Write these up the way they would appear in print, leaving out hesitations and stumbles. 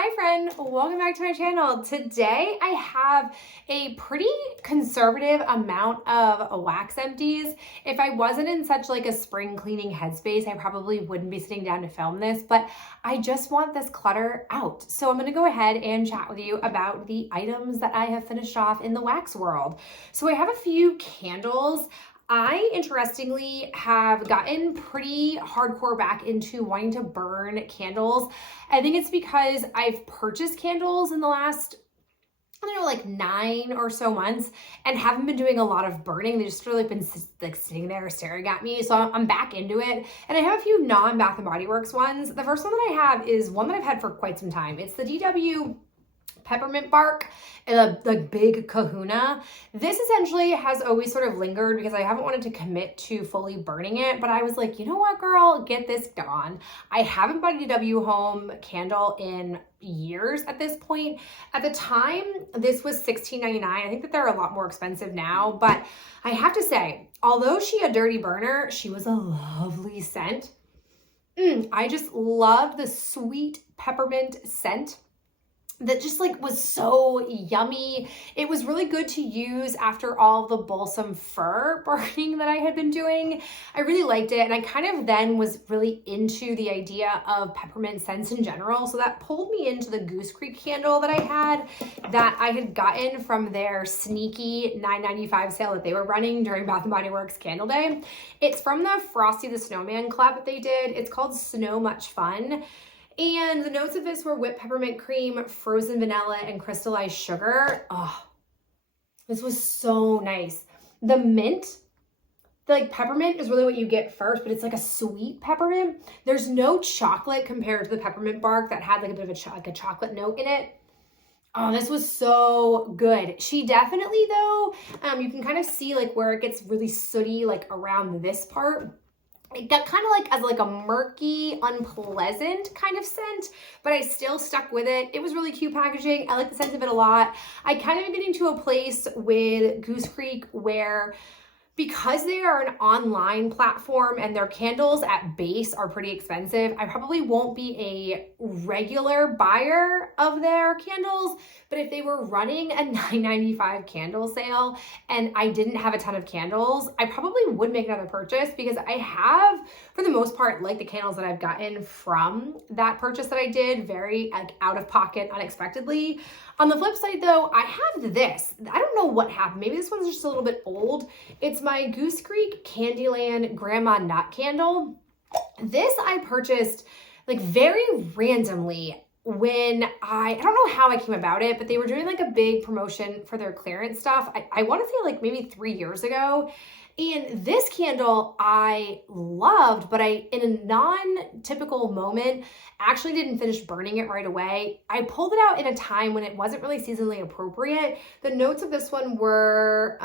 Hi friend, welcome back to my channel. Today I have a pretty conservative amount of wax empties. If I wasn't in such like a spring cleaning headspace, I probably wouldn't be sitting down to film this, but I just want this clutter out. So I'm gonna go ahead and chat with you about the items that I have finished off in the wax world. So I have a few candles. I, interestingly, have gotten pretty hardcore back into wanting to burn candles. I think it's because I've purchased candles in the last, I don't know, like 9 or so months and haven't been doing a lot of burning. They just sort of been like sitting there staring at me. So I'm back into it. And I have a few non-Bath & Body Works ones. The first one that I have is one that I've had for quite some time. It's the DW peppermint bark, the big kahuna. This essentially has always sort of lingered because I haven't wanted to commit to fully burning it, but I was like, you know what, girl, get this done. I haven't bought a DW home candle in years at this point. At the time, this was $16.99. I think that they're a lot more expensive now, but I have to say, although she a dirty burner, she was a lovely scent. I just love the sweet peppermint scent that just like was so yummy. It was really good to use after all the balsam fir burning that I had been doing. I really liked it, and I kind of then was really into the idea of peppermint scents in general, so that pulled me into the Goose Creek candle that I had gotten from their sneaky $9.95 sale that they were running during Bath & Body Works Candle Day. It's from the Frosty the Snowman collab that they did. It's called Snow Much Fun. And the notes of this were whipped peppermint cream, frozen vanilla, and crystallized sugar. Oh, this was so nice. The mint, the peppermint is really what you get first, but it's like a sweet peppermint. There's no chocolate compared to the peppermint bark that had like a bit of a chocolate note in it. Oh, this was so good. She definitely, though, you can kind of see like where it gets really sooty, like around this part. It got kind of like as like a murky, unpleasant kind of scent, but I still stuck with it. It was really cute packaging. I like the scent of it a lot. I kind of am getting to a place with Goose Creek where, because they are an online platform and their candles at base are pretty expensive, I probably won't be a regular buyer of their candles, but if they were running a $9.95 candle sale and I didn't have a ton of candles, I probably would make another purchase, because I have, for the most part, like the candles that I've gotten from that purchase that I did, very like out of pocket, unexpectedly. On the flip side though, I have this. I don't know what happened. Maybe this one's just a little bit old. It's my Goose Creek Candyland Grandma Nut Candle. This I purchased like very randomly when I don't know how I came about it, but they were doing like a big promotion for their clearance stuff. I want to say like maybe 3 years ago. And this candle I loved, but in a non-typical moment, actually didn't finish burning it right away. I pulled it out in a time when it wasn't really seasonally appropriate. The notes of this one were,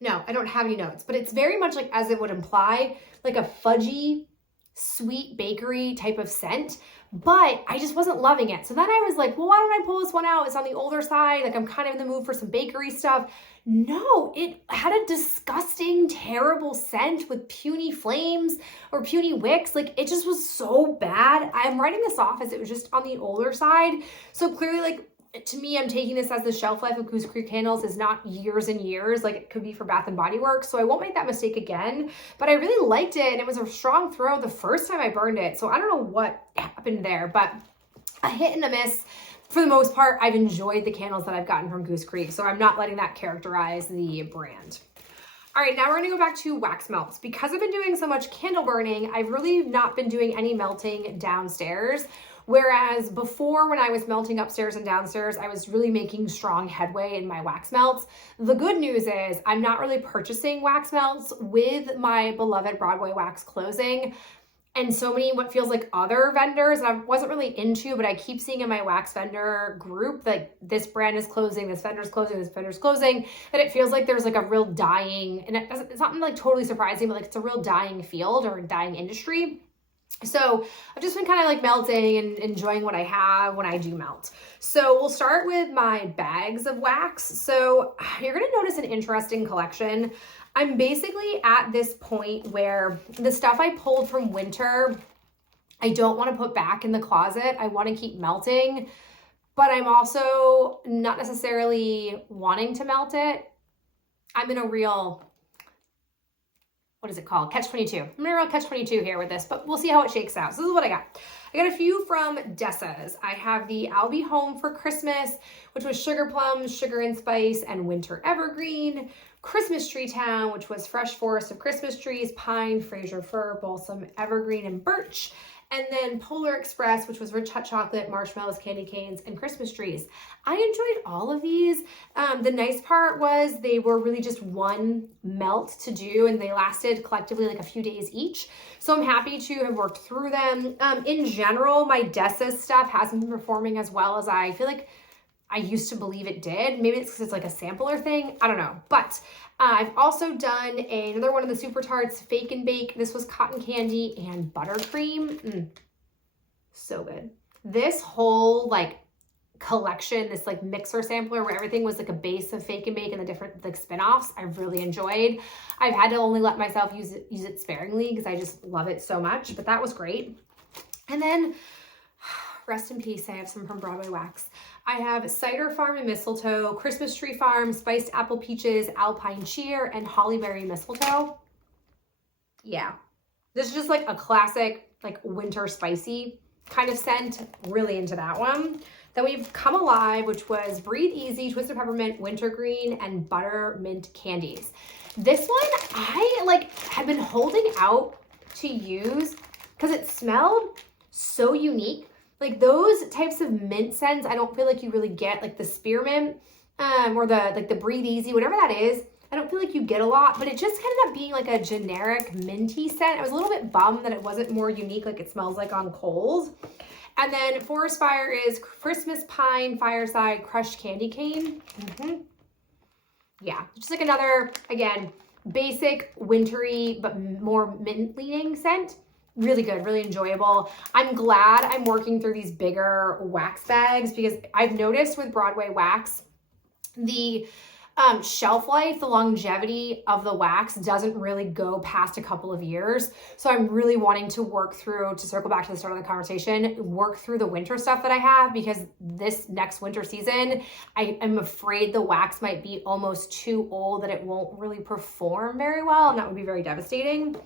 no, I don't have any notes, but it's very much like, as it would imply, like a fudgy, sweet bakery type of scent, but I just wasn't loving it. So then I was like, well, why don't I pull this one out? It's on the older side. Like, I'm kind of in the mood for some bakery stuff. No, it had a disgusting, terrible scent with puny flames or puny wicks. Like, it just was so bad. I'm writing this off as it was just on the older side. So clearly, like, to me, I'm taking this as the shelf life of Goose Creek candles is not years and years like it could be for Bath & Body Works. So I won't make that mistake again, but I really liked it. And it was a strong throw the first time I burned it. So I don't know what happened there, but a hit and a miss. For the most part, I've enjoyed the candles that I've gotten from Goose Creek. So I'm not letting that characterize the brand. All right, now we're gonna go back to wax melts. Because I've been doing so much candle burning, I've really not been doing any melting downstairs. Whereas before, when I was melting upstairs and downstairs, I was really making strong headway in my wax melts. The good news is I'm not really purchasing wax melts with my beloved Broadway Wax closing. And so many what feels like other vendors that I wasn't really into, but I keep seeing in my wax vendor group, like this brand is closing, this vendor's closing, this vendor's closing, that it feels like there's like a real dying, and it's not like totally surprising, but like it's a real dying field or dying industry. So I've just been kind of like melting and enjoying what I have when I do melt. So we'll start with my bags of wax. So you're going to notice an interesting collection. I'm basically at this point where the stuff I pulled from winter I don't want to put back in the closet. I want to keep melting, but I'm also not necessarily wanting to melt it. I'm in a real, what is it called? Catch-22. I'm in a real catch-22 here with this, but we'll see how it shakes out. So this is what I got. I got a few from Dessa's. I have the I'll Be Home for Christmas, which was sugar plums, sugar and spice, and winter evergreen. Christmas Tree Town, which was fresh forest of Christmas trees, pine, Fraser fir, balsam, evergreen, and birch. And then Polar Express, which was rich hot chocolate, marshmallows, candy canes, and Christmas trees. I enjoyed all of these. The nice part was they were really just one melt to do, and they lasted collectively like a few days each. So I'm happy to have worked through them. In general, my Dessa stuff hasn't been performing as well as I feel like I used to believe it did. Maybe it's because it's like a sampler thing. I don't know. But I've also done another one of the Super Tarts, Fake and Bake. This was cotton candy and buttercream. So good. This whole like collection, this like mixer sampler where everything was like a base of Fake and Bake and the different like spin-offs, I really enjoyed. I've had to only let myself use it sparingly because I just love it so much, but that was great. And then rest in peace, I have some from Broadway Wax. I have Cider Farm and Mistletoe, Christmas Tree Farm, Spiced Apple Peaches, Alpine Cheer, and Hollyberry Mistletoe. Yeah, this is just like a classic, like winter spicy kind of scent. Really into that one. Then we've Come Alive, which was Breathe Easy, Twisted Peppermint, Wintergreen, and Buttermint Candies. This one I like have been holding out to use because it smelled so unique. Like those types of mint scents, I don't feel like you really get, like the spearmint or the Breathe Easy, whatever that is. I don't feel like you get a lot, but it just ended up being like a generic minty scent. I was a little bit bummed that it wasn't more unique like it smells like on Kohl's. And then Forest Fire is Christmas Pine, Fireside, Crushed Candy Cane. Yeah, just like another, again, basic wintry but more mint leaning scent. Really good, really enjoyable. I'm glad I'm working through these bigger wax bags because I've noticed with Broadway Wax, the shelf life, the longevity of the wax doesn't really go past a couple of years. So I'm really wanting to work through, to circle back to the start of the conversation, work through the winter stuff that I have because this next winter season, I am afraid the wax might be almost too old that it won't really perform very well, and that would be very devastating.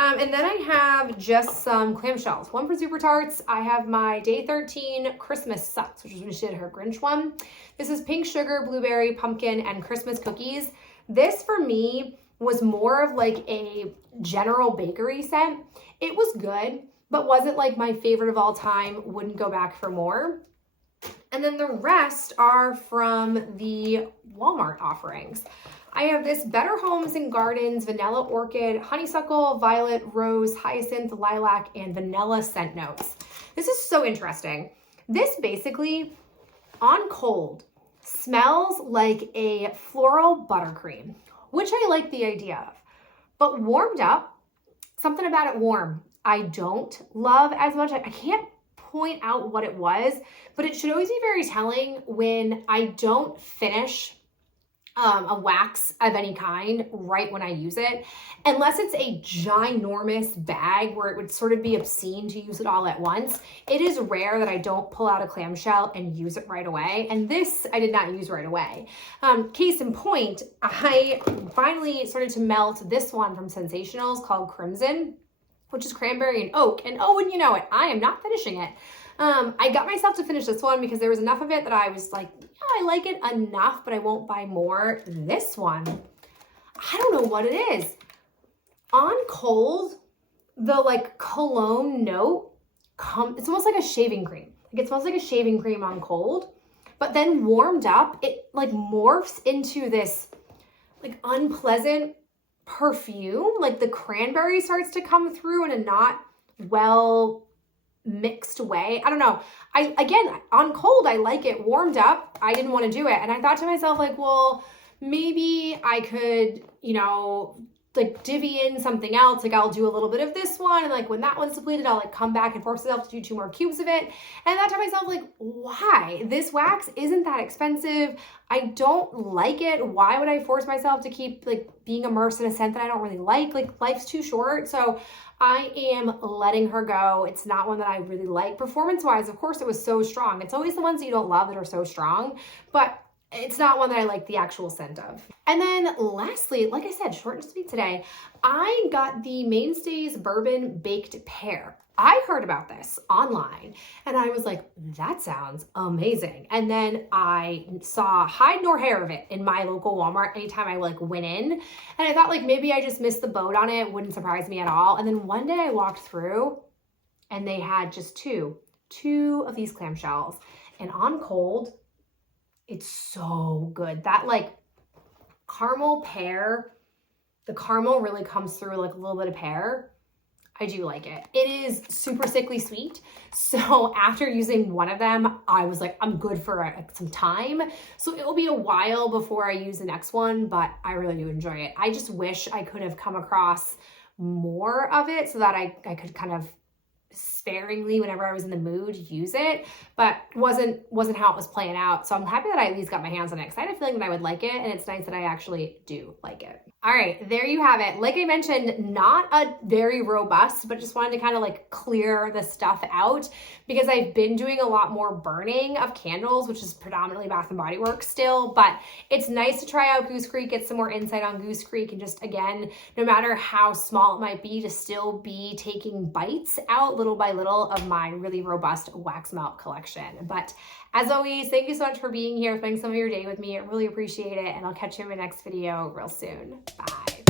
And then I have just some clamshells. One for Super Tarts. I have my Day 13 Christmas Sucks, which is when she did her Grinch one. This is pink sugar, blueberry, pumpkin, and Christmas cookies. This for me was more of like a general bakery scent. It was good, but wasn't like my favorite of all time. Wouldn't go back for more. And then the rest are from the Walmart offerings. I have this Better Homes and Gardens Vanilla Orchid, Honeysuckle, Violet, Rose, Hyacinth, Lilac, and Vanilla scent notes. This is so interesting. This basically, on cold, smells like a floral buttercream, which I like the idea of. But warmed up, something about it warm, I don't love as much. I can't point out what it was, but it should always be very telling when I don't finish a wax of any kind right when I use it, unless it's a ginormous bag where it would sort of be obscene to use it all at once. It is rare that I don't pull out a clamshell and use it right away, and this I did not use right away. Case in point, I finally started to melt this one from Sensationals called Crimson, which is cranberry and oak, and oh, and you know it, I am not finishing it. I got myself to finish this one because there was enough of it that I was like, yeah, I like it enough, but I won't buy more. This one, I don't know what it is. On cold, the like cologne note, it's almost like a shaving cream. Like it smells like a shaving cream on cold, but then warmed up, it like morphs into this like unpleasant perfume. Like the cranberry starts to come through in a not well mixed way. I don't know. Again, on cold, I like it. Warmed up, I didn't want to do it. And I thought to myself, like, well, maybe I could, you know, like divvy in something else. Like I'll do a little bit of this one, and like when that one's depleted, I'll like come back and force myself to do 2 more cubes of it. And I thought to myself, like, why? This wax isn't that expensive. I don't like it. Why would I force myself to keep like being immersed in a scent that I don't really like? Like life's too short. So I am letting her go. It's not one that I really like. Performance-wise, of course, it was so strong. It's always the ones that you don't love that are so strong, but it's not one that I like the actual scent of. And then lastly, like I said, short and sweet today, I got the Mainstays Bourbon Baked Pear. I heard about this online and I was like, that sounds amazing. And then I saw hide nor hair of it in my local Walmart anytime I like went in. And I thought like maybe I just missed the boat on it. Wouldn't surprise me at all. And then one day I walked through and they had just two of these clamshells, and on cold, it's so good. That like caramel pear, the caramel really comes through like a little bit of pear. I do like it. It is super sickly sweet. So after using one of them, I was like, I'm good for some time. So it will be a while before I use the next one, but I really do enjoy it. I just wish I could have come across more of it so that I could kind of sparingly, whenever I was in the mood, use it, but wasn't how it was playing out. So I'm happy that I at least got my hands on it because I had a feeling that I would like it, and it's nice that I actually do like it. All right, there you have it. Like I mentioned, not a very robust, but just wanted to kind of like clear the stuff out because I've been doing a lot more burning of candles, which is predominantly Bath & Body Works still, but it's nice to try out Goose Creek, get some more insight on Goose Creek, and just again, no matter how small it might be, to still be taking bites out little by little of my really robust wax melt collection. But as always, thank you so much for being here, spending some of your day with me. I really appreciate it, and I'll catch you in my next video real soon. Bye.